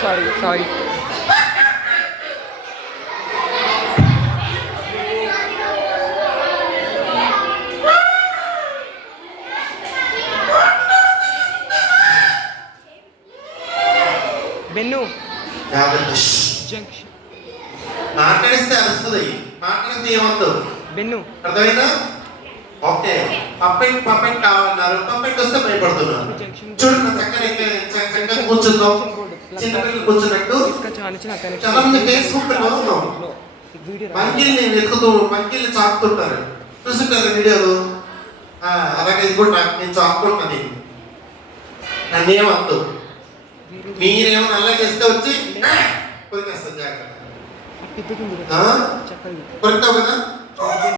Sorry sorry బెన్ను junction మాట్లాడిస్తే అరుస్తుంది మాట్లాడితే ఏమవుతుంది బెన్ను అర్థమైందా? ఓకే. పప్పెట్ పప్పెట్ కావాలన్నారు. పప్పెట్ వస్తే భయపడుతున్నారు. చూడండి చక్కగా చక్కగా కూర్చుందాం. చిన్నపిల్లలు కూర్చున్నట్టు చాలా మంది ఫేస్బుక్ వెతుకుతూ మంకిల్ని చాకుతుంటారు చూస్తుంటారు వీడియోలు? అలాగే ఇది కూడా నాకు నేను చాకుతుంటాను నన్ను ఏమద్దు మీరేమో అలా చేస్తే వచ్చి కొరికేస్తాను జాగ్రత్త. కొరికావు కదా?